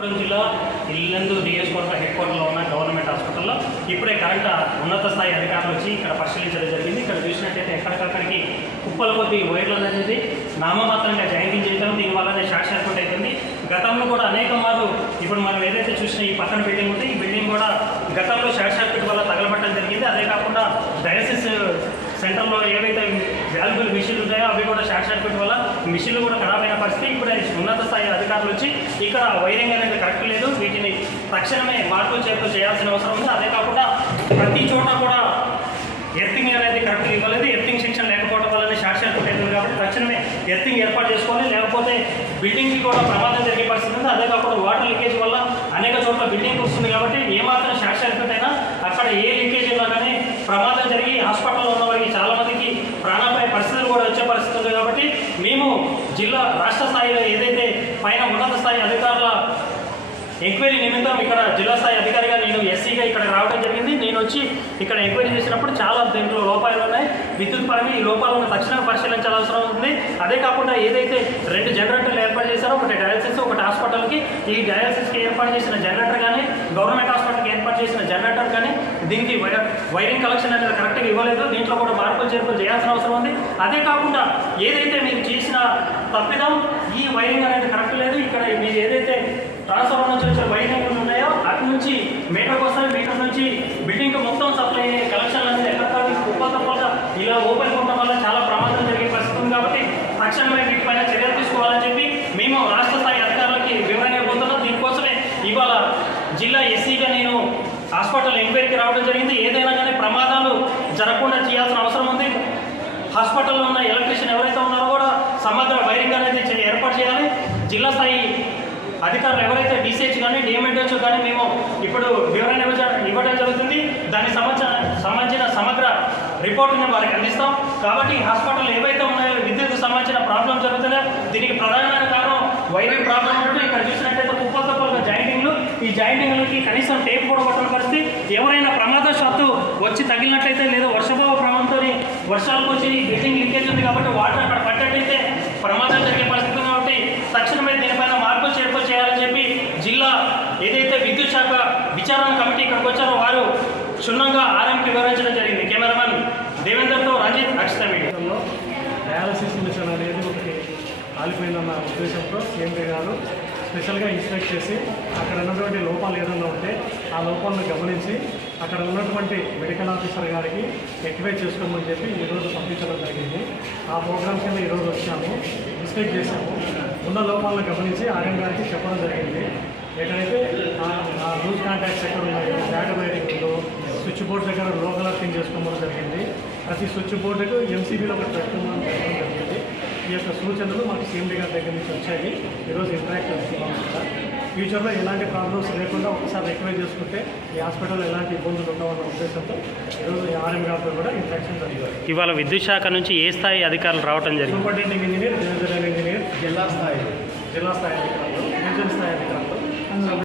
గూడెం జిల్లా ఇల్లందు నియోజకవర్గ హెడ్ క్వార్టర్లో ఉన్న గవర్నమెంట్ హాస్పిటల్లో ఇప్పుడే కరెంట్ ఉన్నత స్థాయి అధికారులు వచ్చి ఇక్కడ పరిశీలించడం జరిగింది. ఇక్కడ చూసినట్టయితే ఎక్కడికక్కడికి కుప్పల కొద్ది వైర్లు అనేది నామమాత్రంగా జాయింటింగ్ చేయడం దీనివల్లనే షార్ట్ సర్క్యూట్ అవుతుంది గతంలో కూడా అనేక మార్లు ఇప్పుడు మనం ఏదైతే చూసిన ఈ పక్కన బిల్డింగ్ ఉంది ఈ బిల్డింగ్ కూడా గతంలో షార్ట్ సర్క్యూట్ వల్ల తగలబట్టడం జరిగింది. అదే కాకుండా డయాసిస్ సెంటర్లో ఏవైతే వాల్యుబుల్ మిషన్లు ఉన్నాయో అవి కూడా షార్ట్ సర్క్యూట్ వల్ల మిషన్లు కూడా ఖరాబ్ అయిన పరిస్థితి. ఇప్పుడు ఉన్నత స్థాయి అధికారులు వచ్చి ఇక్కడ వైరింగ్ అనేది కరెక్ట్ లేదు. వీటిని తక్షణమే మార్పులు చేర్పులు చేయాల్సిన అవసరం ఉంది. అదే కాకుండా ప్రతి చోట కూడా ఎర్తింగ్ అనేది కరెక్ట్ ఇవ్వలేదు. ఎర్తింగ్ సెక్షన్ లేకపోవడం వల్లనే షార్ట్ సర్క్యూట్ అవుతుంది కాబట్టి తక్షణమే ఎర్తింగ్ ఏర్పాటు చేసుకోవాలి. లేకపోతే బిల్డింగ్కి కూడా ప్రమాదం జరిగే పరిస్థితి ఉంది. అదే కాకుండా వాటర్ లీకేజ్ వల్ల అనేక చోట్ల బిల్డింగ్ వస్తుంది కాబట్టి ఏమాత్రం షార్ట్ సర్క్యూట్ అయినా అక్కడ ఏ లీకేజ్ ఉన్నా కానీ ప్రమాదం జరిగి హాస్పిటల్లో ఉన్న వారికి చాలా మందికి ప్రాణాపాయ పరిస్థితులు కూడా వచ్చే పరిస్థితి ఉంది కాబట్టి మేము జిల్లా రాష్ట్ర స్థాయిలో ఏదైతే పైన ఉన్నత స్థాయి అధికారుల ఎంక్వైరీ నిమిత్తం ఇక్కడ జిల్లా స్థాయి అధికారిగా నేను ఎస్సీగా ఇక్కడ రావడం జరిగింది. నేను వచ్చి ఇక్కడ ఎంక్వైరీ చేసినప్పుడు చాలా దీంట్లో లోపాలు ఉన్నాయి. విద్యుత్ పరంగా ఈ లోపాలను తక్షణంగా పరిశీలించాల్సిన అవసరం ఉంది. అదే కాకుండా ఏదైతే రెండు జనరేటర్లు ఏర్పాటు చేశారో ఒకటి ప్రైవేట్ హాస్పిటల్కి ఈ డయాలసిస్కి ఏర్పాటు చేసిన జనరేటర్ కానీ గవర్నమెంట్ హాస్పిటల్కి ఏర్పాటు చేసిన జనరేటర్ కానీ దీనికి వై- వైరింగ్ కలెక్షన్ అనేది కరెక్ట్గా ఇవ్వలేదు. దీంట్లో కూడా మార్పులు చేర్పులు చేయాల్సిన అవసరం ఉంది. అదే కాకుండా ఏదైతే మీరు చేసిన తప్పిదం ఈ వైరింగ్ అనేది కరెక్ట్ లేదు. ఇక్కడ మీరు ఏదైతే ట్రాన్స్ఫార్మర్ నుంచి వచ్చే వైరింగ్ ఉన్నాయో అటు నుంచి మీటర్కి వస్తాయి మీటర్ నుంచి బిల్డింగ్ మొత్తం సప్లై అయ్యే కలెక్షన్ అనేది ఎక్కడ కుప్ప తప్పగా ఇలా ఓపెన్ ఉండడం వల్ల చాలా ప్రమాదం జరిగే పరిస్థితి ఉంది కాబట్టి తక్షణమే వీటిపైన చర్యలు తీసుకోవాలని చెప్పి మేము రాష్ట్ర స్థాయి అధికారులకి వివరణ ఇవ్వబోతున్నాం దీనికోసమే ఇవాళ జిల్లా ఎస్సీగా నేను హాస్పిటల్ ఎంక్వైరీకి రావడం జరిగింది. ఏదైనా కానీ ప్రమాదాలు జరగకుండా చేయాల్సిన అవసరం ఉంది. హాస్పిటల్లో ఉన్న ఎలక్ట్రీషియన్ ఎవరైతే ఉన్నారో కూడా సమగ్ర వైరింగ్ అనేది ఏర్పాటు చేయాలి. జిల్లా స్థాయి అధికారులు ఎవరైతే డీసీహెచ్ కానీ డిఎంఎడ్హెచ్ కానీ మేము ఇప్పుడు వివరణ ఇవ్వడం జరుగుతుంది. దానికి సంబంధించిన సంబంధించిన సమగ్ర రిపోర్ట్ని వారికి అందిస్తాం. కాబట్టి హాస్పిటల్ ఏవైతే ఉన్నాయో విద్యుత్ సంబంధించిన ప్రాబ్లం జరుగుతున్నాయో. దీనికి ప్రధానమైన కారణం వైరింగ్ ప్రాబ్లం ఉంటే ఇక్కడ చూసినట్టయితే కుప్ప టేప్ కూడా కొట్టని పరిస్థితి. ఎవరైనా ప్రమాదశాత్తు వచ్చి తగిలినట్లయితే లేదా వర్షభావ ప్రభావంతో వర్షాలకు వచ్చి బిల్డింగ్ లీకేజ్ ఉంది కాబట్టి వాటర్ అక్కడ పడ్డట్టయితే ప్రమాదం జరిగే పరిస్థితి ఉంది కాబట్టి తక్షణమే దీనిపైన మార్పులు చేర్పు చేయాలని చెప్పి జిల్లా ఏదైతే విద్యుత్ శాఖ విచారణ కమిటీ ఇక్కడికి వచ్చారో వారు క్షుణ్ణంగా ఆర్ఎంకి వివరించడం జరిగింది. కెమెరామెన్ దేవేందర్తో రంజిత్ అక్షత మీడియాలో డయాలసిస్ మిషన్ అనేది ఒకటి ఆలిపోయిందన్న ఉద్దేశంతో కేంద్ర గారు స్పెషల్గా ఇన్స్పెక్ట్ చేసి అక్కడ ఉన్నటువంటి లోపాలు ఏదైనా ఉంటే ఆ లోపాలను గమనించి అక్కడ ఉన్నటువంటి మెడికల్ ఆఫీసర్ గారికి ఎక్టివేట్ చేసుకోమని చెప్పి ఈరోజు పంపించడం జరిగింది. ఆ ప్రోగ్రామ్ కింద ఈరోజు వచ్చాము ఇన్స్పెక్ట్ చేశాము. ఉన్న లోపాలను గమనించి ఆర్ఎం గారికి చెప్పడం జరిగింది. ఎక్కడైతే ఆ లూజ్ కాంటాక్ట్స్ ఎక్కడ ఉన్నాయో బ్యాడ్ వైరింగ్ ఉందో స్విచ్ బోర్డ్ దగ్గర లోకల్ అర్థం చేసుకోవడం జరిగింది. ప్రతి స్విచ్ బోర్డుకు ఎంసీబీలో ఒకటి పెట్టుకోమని చెప్పడం జరిగింది. ఈ యొక్క సూచనలు మాకు సీఎండీ గారి దగ్గర నుంచి వచ్చాయి. ఈరోజు ఇంటరాక్ట్ అవుతున్నాం కూడా ఫ్యూచర్లో ఎలాంటి ప్రాబ్లమ్స్ లేకుండా ఒకసారి రికవర్ చేసుకుంటే ఈ హాస్పిటల్లో ఎలాంటి ఇబ్బందులు ఉండవన్న ఉద్దేశంతో ఈరోజు ఈ ఆర్ఎం గారితో కూడా ఇంటరాక్షన్ జరిగింది. ఇవాళ విద్యుత్ శాఖ నుంచి ఏ స్థాయి అధికారులు రావడం జరిగింది? సూపరింటెండెంట్ ఇంజనీర్ జనరల్ ఇంజనీర్ జిల్లా స్థాయి. జిల్లా స్థాయి అధికారులు డివిజన్ స్థాయి అధికారులు.